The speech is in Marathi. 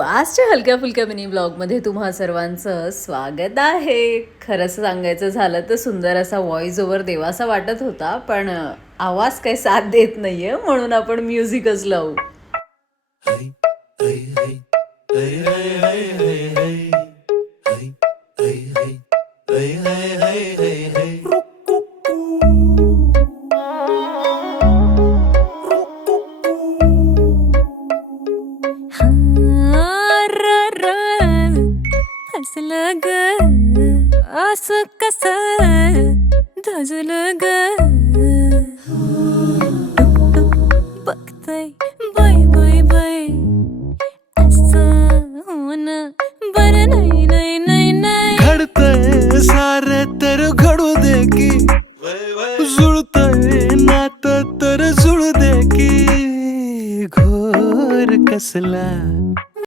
आजच्या हलक्या फुलक्या मिनी ब्लॉगमध्ये तुम्हा सर्वांचं स्वागत आहे. खरंच सांगायचं झालं तर सुंदर असा व्हॉइस ओव्हर देवासा वाटत होता, पण आवाज काही साथ देत नाहीये, म्हणून आपण म्युझिकच लावू. हसलं ग असं कसं धजलं ग बघतय बाय बाय बाय असं होणं बरं नाही नाही नाही नाही. घडतंय सारे तर घडू दे की जुळतंय नातं तर जुळू दे की घोर कसला